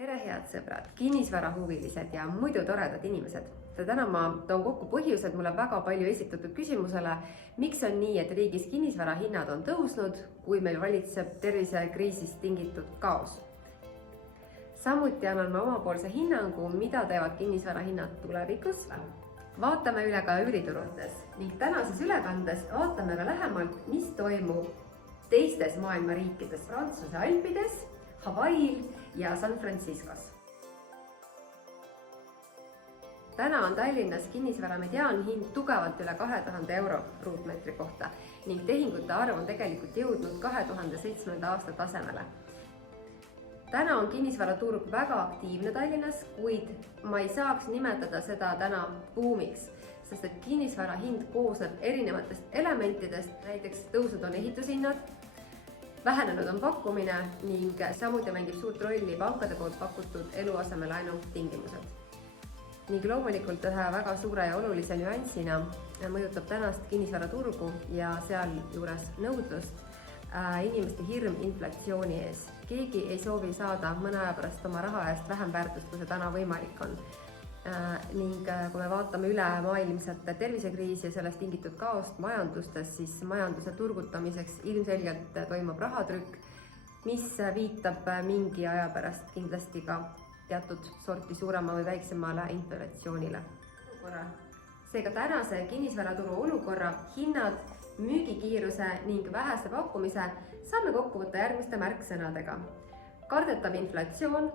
tere, head sõbrad, kinnisvarahuvilised ja muidu toredad inimesed. Täna ma toon kokku põhjused mulle väga palju esitatud küsimusele, miks on nii, et riigis kinnisvara hinnad on tõusnud, kui meil valitseb tervisekriisist tingitud kaos. Samuti annan ma omapoolse hinnangu, mida teevad kinnisvara hinnad tulevikus. Vaatame üle ka üüriturundes ning tänases ülekandes vaatame ka lähemalt, mis toimub teistes maailma riikides, Prantsuse Alpides, Hawaii'l ja San Franciscos. Täna on Tallinnas kinnisvara mediaanhind tugevalt üle 2000 euro ruutmeetri kohta ning tehingute arv on tegelikult jõudnud 2007. aasta tasemele. Täna on kinnisvaraturg väga aktiivne Tallinnas, kuid ma ei saaks nimetada seda täna buumiks, sest et kinnisvara hind koosneb erinevatest elementidest, näiteks tõusnud on ehitushinnad, vähenenud on pakkumine ning samuti mängib suurt rolli pankade poolt pakutud eluasemelaenu tingimused. Ning loomulikult ühe väga suure ja olulise nüansina mõjutab tänast kinnisvaraturgu ja sealjuures nõudlust inimeste hirm inflatsiooni ees. Keegi ei soovi saada mõne aja pärast oma raha eest vähem väärtust, kui see täna võimalik on. Ning kui me vaatame üle maailmset tervisekriisi ja sellest tingitud kaost majandustes, siis majanduse turgutamiseks ilmselgelt toimub rahatrükk, mis viitab mingi aja pärast kindlasti ka teatud sorti suurema või väiksemale inflatsioonile. Seega tänase kinnisvaraturu olukorra, hinnad, müügikiiruse ning vähese pakkumise saame kokku võtta järgmiste märksõnadega. Kardetav inflatsioon,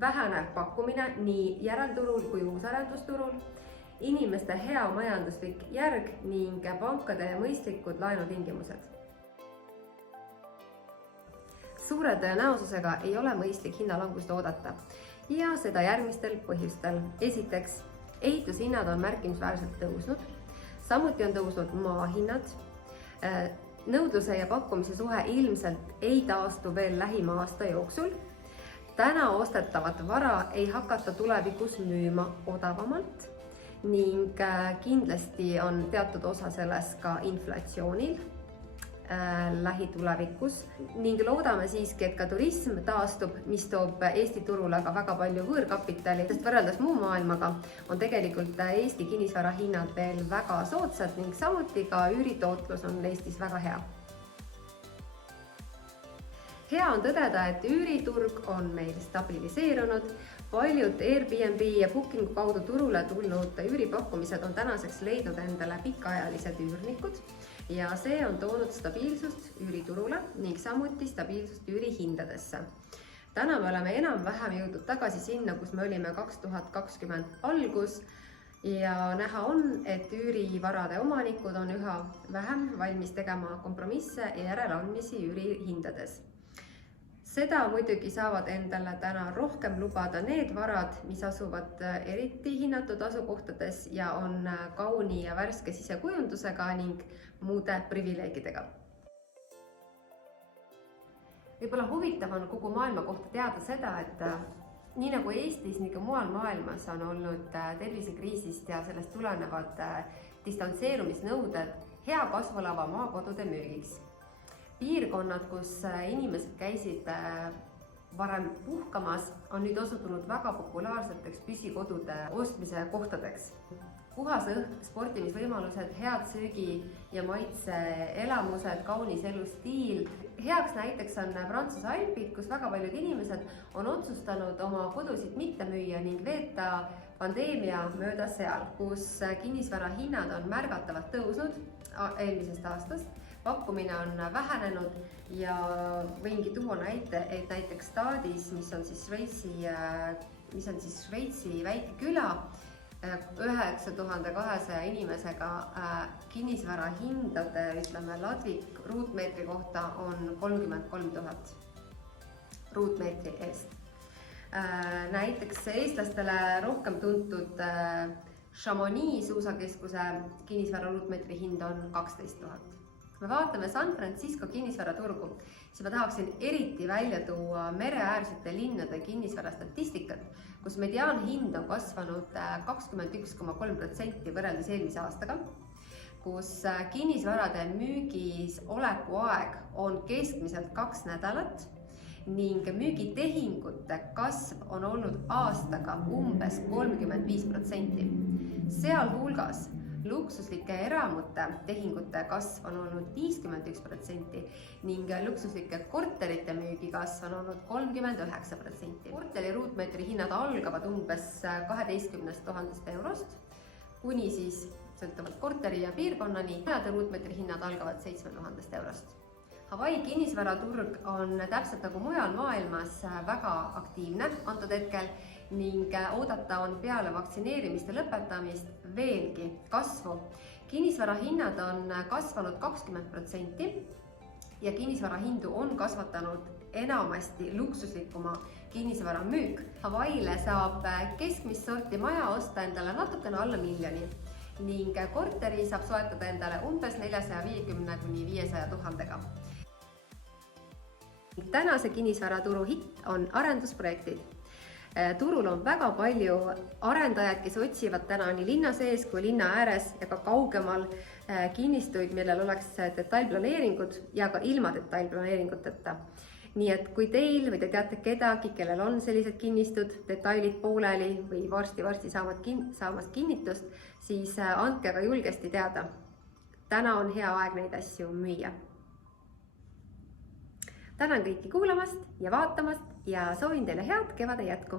vähenev pakkumine nii järelturul kui uusarendusturul, inimeste hea majanduslik järg ning pankade mõistlikud laenutingimused. Suure tõenäosusega ei ole mõistlik hinnalangust oodata ja seda järgmistel põhjustel. Esiteks, ehitushinnad on märkimisväärselt tõusnud, samuti on tõusnud maahinnad. Nõudluse ja pakkumise suhe ilmselt ei taastu veel lähima aasta jooksul. Täna ostetavat vara ei hakata tulevikus müüma odavamalt ning kindlasti on teatud osa selles ka inflatsioonil lähitulevikus ning loodame siiski, et ka turism taastub, mis toob Eesti turule aga väga palju võõrkapitali, sest võrreldes muu maailmaga on tegelikult Eesti kinnisvara hinnad veel väga soodsad ning samuti ka üüritootlus on Eestis väga hea. Hea on tõdeda, et üüriturg on meil stabiliseerunud, paljud Airbnb ja Bookingu kaudu turule tulnud üüripakkumised on tänaseks leidnud endale pikaajalised üürnikud ja see on toonud stabiilsust üüriturule ning samuti stabiilsust üürihindadesse. Täna me oleme enam-vähem jõudnud tagasi sinna, kus me olime 2020 algus ja näha on, et üürivarade omanikud on üha vähem valmis tegema kompromisse ja järeleandmisi üürihindades. Seda muidugi saavad endale täna rohkem lubada need varad, mis asuvad eriti hinnatud asukohtades ja on kauni ja värske sisekujundusega ning muude privileegidega. Võib-olla huvitav on kogu maailma kohta teada seda, et nii nagu Eestis, nii ka mujal maailmas on olnud tervisekriisist ja sellest tulenevad distantseerumisnõuded hea kasvulava maakodude müügiks. Piirkonnad, kus inimesed käisid varem puhkamas, on nüüd osutunud väga populaarseteks püsikodude ostmise kohtadeks. Puhas õhk, sportimisvõimalused, head söögi ja maitse elamused, kaunis elustiil. Heaks näiteks on Prantsuse Alpid, kus väga paljud inimesed on otsustanud oma kodusid mitte müüa ning veeta pandeemia mööda seal, kus kinnisvara hinnad on märgatavalt tõusnud eelmisest aastast. Pakkumine on vähenenud ja võingi tuua näite, et näiteks Stadis, mis on siis Šveitsi väike küla, 9200 inimesega kinnisvara hindade, ladvik ruutmeetri kohta on 33 000 ruutmeetri eest. Näiteks eestlastele rohkem tuntud Chamonix suusakeskuse kinnisvara ruutmeetri hind on 12 000. Me vaatame San Francisco kinnisvaraturgu, siis ma tahaksin eriti välja tuua mereäärsete linnade kinnisvara statistikat, kus mediaanhind on kasvanud 21,3% võrreldes eelmise aastaga, kus kinnisvarade müügis oleku aeg on keskmiselt 2 nädalat ning müügitehingute kasv on olnud aastaga umbes 35%. Sealhulgas luksuslike eramute tehingute kasv on olnud 51% ning luksuslike korterite müügi kasv on olnud 39%. Korteri ruutmeetri hinnad algavad umbes 12 000 eurost kuni siis sõltuvalt korteri ja piirkonnani. Majade ruutmeetri hinnad algavad 7000 eurost. Hawaii kinnisvaraturg on täpselt nagu mujal maailmas väga aktiivne antud hetkel ning oodata on peale vaktsineerimiste lõpetamist veelgi kasvu. Kinnisvara hinnad on kasvanud 20% ja kinnisvara hindu on kasvatanud enamasti luksuslikuma kinnisvara müük. Hawaii'le saab keskmist sorti maja osta endale natukene alla 1 miljoni ning korteri saab soetada endale umbes 450 kuni 500 000-ga. Tänase kinnisvaraturu hitt on arendusprojektid. Turul on väga palju arendajaid, kes otsivad täna nii linna sees kui linna ääres ja ka kaugemal kinnistuid, millel oleks detailplaneeringud ja ka ilma detailplaneeringuteta. Nii et kui teil või te teate kedagi, kellel on sellised kinnistud, detailid pooleli või varsti saamas kinnitust, siis andke aga julgesti teada. Täna on hea aeg neid asju müüa. Tänan kõiki kuulamast ja vaatamast ja soovin teile head kevade jätku!